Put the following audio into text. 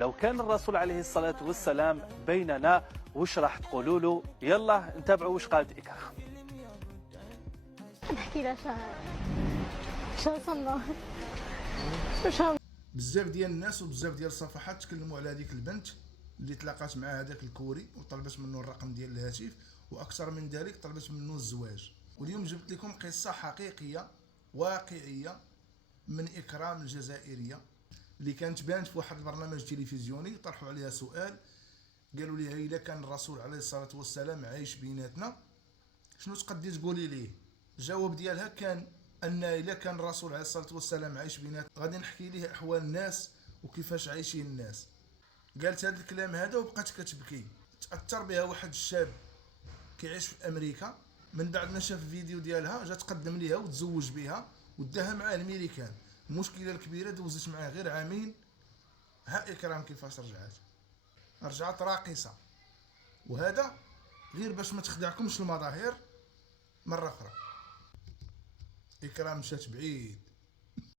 لو كان الرسول عليه الصلاة والسلام بيننا وش راح تقولوا له؟ يلا نتابعوا وش قالت إكرام. نحكي لها شو وصلنا. بزاف ديال الناس وبزاف ديال الصفحات تكلموا على هذيك البنت اللي تلاقات مع هذاك الكوري وطلبت منه الرقم ديال الهاتف، واكثر من ذلك طلبت منه الزواج. واليوم جبت لكم قصه حقيقيه واقعيه من إكرام الجزائريه اللي كانت بانت في واحد البرنامج تلفزيوني. طرحوا عليها سؤال، قالوا لها اذا كان الرسول عليه الصلاه والسلام عايش بيناتنا شنو تقدي تقولي ليه؟ الجواب ديالها كان ان الا كان الرسول عليه الصلاه والسلام عايش بيناتنا غادي نحكي ليه احوال الناس وكيفاش عايشين الناس. قالت هذا الكلام هذا وبقات كتبكي. تاثر بها واحد الشاب كيعيش في امريكا، من بعد ما شاف الفيديو ديالها جا تقدم ليها وتزوج بها وداها مع الميريكان. المشكله الكبيره دوزت معاه غير عامين. ها إكرام كيفاش رجعت راقصه. وهذا غير باش ما تخدعكمش المظاهر مره اخرى. إكرام مشات بعيد.